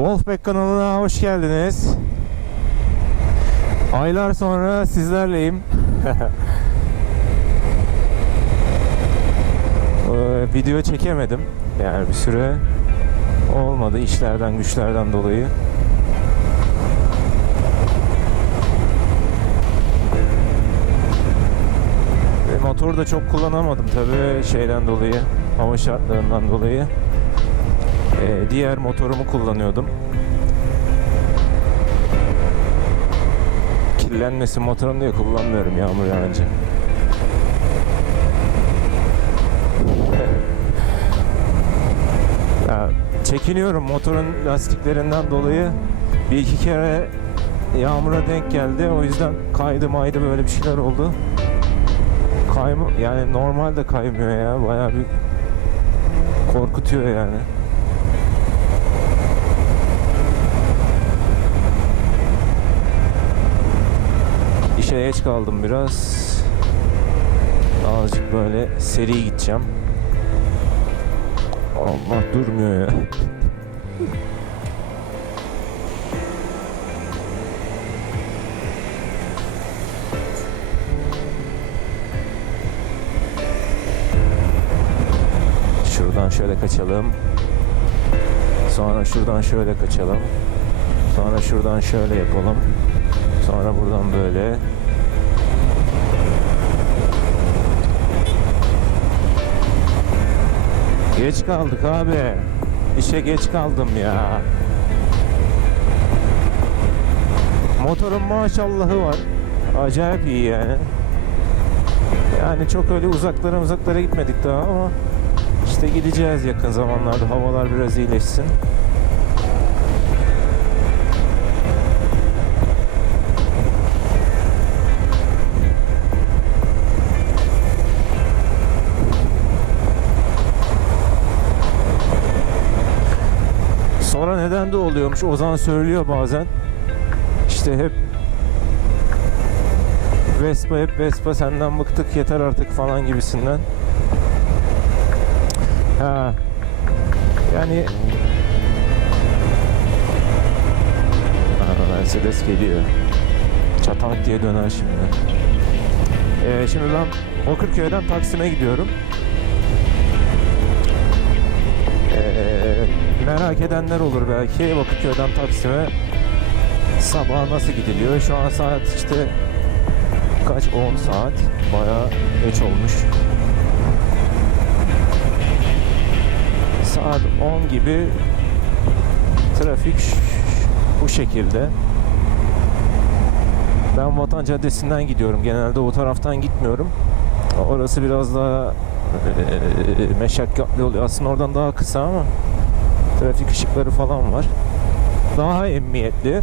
Wolfpack kanalına hoş geldiniz. Aylar sonra sizlerleyim. Ee, Video çekemedim. Yani bir süre olmadı işlerden güçlerden dolayı. Ve motoru da çok kullanamadım tabii şeyden dolayı, hava şartlarından dolayı. Ee, diğer motorumu kullanıyordum. Kirlenmesin motorum diye kullanmıyorum yağmur yağınca. ya, çekiniyorum motorun lastiklerinden dolayı. Bir iki kere yağmura denk geldi. O yüzden kaydı maydı böyle bir şeyler oldu. Kayma yani normalde kaymıyor ya. Bayağı bir korkutuyor yani. İşe geç kaldım biraz. Azıcık böyle seri gideceğim. Allah durmuyor ya. Şuradan şöyle kaçalım. Sonra şuradan şöyle kaçalım. Sonra şuradan şöyle yapalım. Sonra buradan böyle. Geç kaldık abi. İşe geç kaldım ya. Motorun maşallahı var. Acayip iyi yani. Yani çok öyle uzaklara uzaklara gitmedik daha ama işte gideceğiz yakın zamanlarda havalar biraz iyileşsin. Sonra neden de oluyormuş Ozan söylüyor bazen. İşte hep Vespa hep Vespa senden bıktık yeter artık falan gibisinden. Ha. Yani Aa, Mercedes geliyor. Çatank diye döner şimdi. Ee, şimdi ben Bakırköy'den Taksim'e gidiyorum. Merak edenler olur belki Bakırköy'den Taksim'e sabah nasıl gidiliyor? Şu an saat işte kaç 10 saat bayağı geç olmuş. Saat 10 gibi trafik bu şekilde. Ben Vatan Caddesi'nden gidiyorum. Genelde o taraftan gitmiyorum. Orası biraz daha eee, meşakkatli oluyor. Aslında oradan daha kısa ama trafik ışıkları falan var. Daha emniyetli.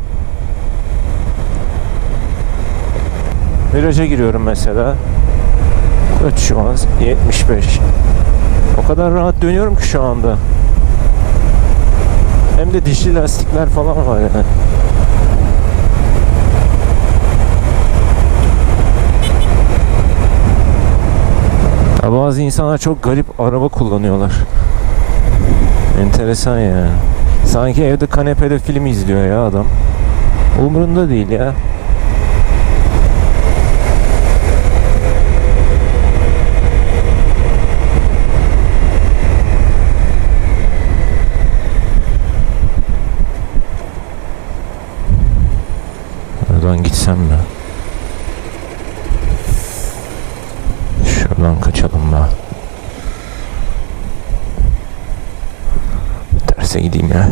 Viraja giriyorum mesela. Kaç şu an? 75. O kadar rahat dönüyorum ki şu anda. Hem de dişli lastikler falan var yani. Ya bazı insanlar çok garip araba kullanıyorlar. Enteresan yani. Sanki evde kanepede film izliyor ya adam. Umurunda değil ya. Buradan gitsem mi? Şuradan kaçalım da. Terse gideyim ya.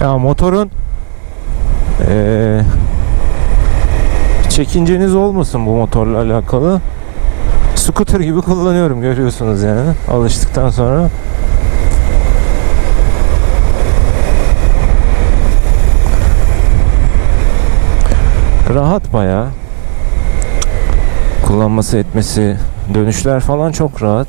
Ya motorun eee çekinceniz olmasın bu motorla alakalı. Scooter gibi kullanıyorum görüyorsunuz yani alıştıktan sonra. Rahat bayağı. Kullanması etmesi, dönüşler falan çok rahat.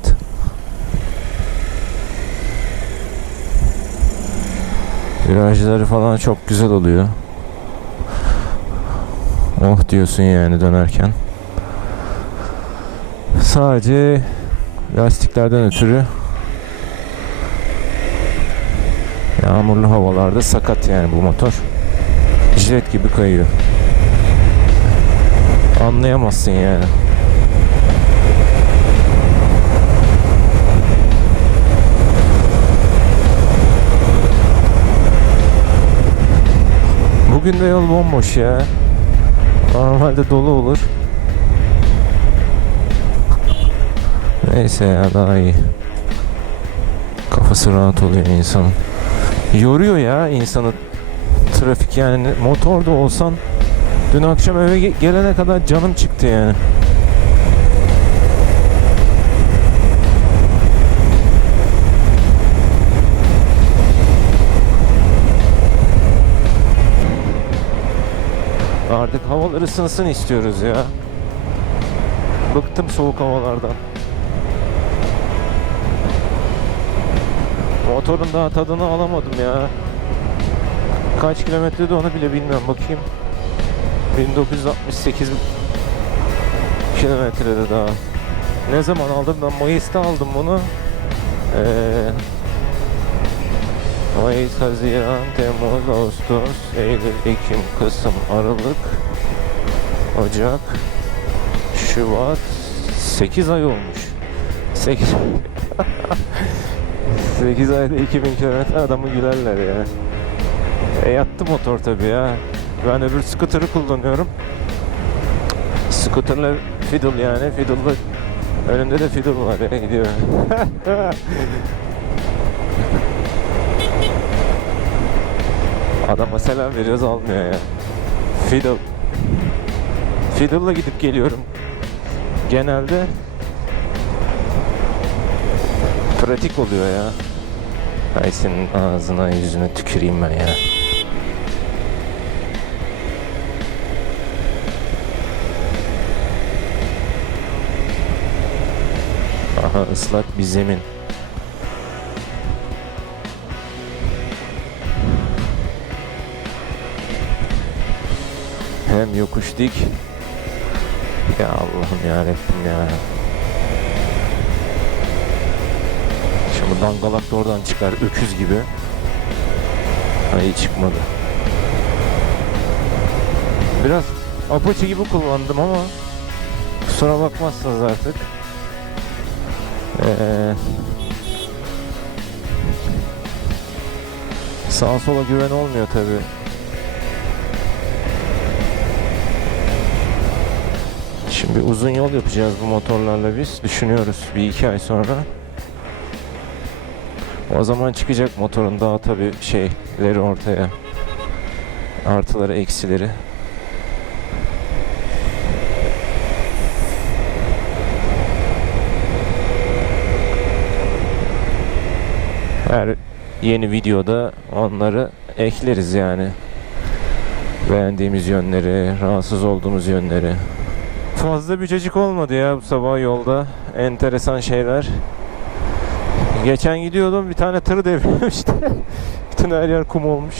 Virajları falan çok güzel oluyor. Oh diyorsun yani dönerken. Sadece lastiklerden ötürü Yağmurlu havalarda sakat yani bu motor. Jilet gibi kayıyor. Anlayamazsın yani. Bugün de yol bomboş ya. Normalde dolu olur. Neyse ya daha iyi. Kafası rahat oluyor insanın. Yoruyor ya insanı trafik yani motorda olsan dün akşam eve ge- gelene kadar canım çıktı yani. Artık havalar ısınsın istiyoruz ya. Bıktım soğuk havalardan. Motorun daha tadını alamadım ya. Kaç kilometrede onu bile bilmiyorum bakayım. 1968 kilometrede daha. Ne zaman aldım ben Mayıs'ta aldım bunu. Ee, Mayıs, Haziran, Temmuz, Ağustos, Eylül, Ekim, Kasım, Aralık, Ocak, Şubat 8 ay olmuş. 8 8 ayda 2000 kilometre adamı gülerler ya. E yattı motor tabii ya. Ben öbür scooter'ı kullanıyorum. Scooter'la fiddle yani. Fiddle'la önünde de fiddle var ya gidiyor. Adama selam veriyoruz almıyor ya. Fiddle. Fiddle'la gidip geliyorum. Genelde pratik oluyor ya. Ay senin ağzına yüzüne tüküreyim ben ya. Aha ıslak bir zemin. Hem yokuş dik. Ya Allah'ım ya ya. Şimdi dangalak da oradan çıkar öküz gibi. Hayır çıkmadı. Biraz apaçı gibi kullandım ama kusura bakmazsınız artık. Ee, sağa sola güven olmuyor tabi. Şimdi uzun yol yapacağız bu motorlarla biz. Düşünüyoruz bir iki ay sonra. O zaman çıkacak motorun daha tabi şeyleri ortaya. Artıları, eksileri. Her yeni videoda onları ekleriz yani. Beğendiğimiz yönleri, rahatsız olduğumuz yönleri. Fazla bücecik olmadı ya bu sabah yolda. Enteresan şeyler. Geçen gidiyordum bir tane tır devrilmişti. Bütün her yer kum olmuş.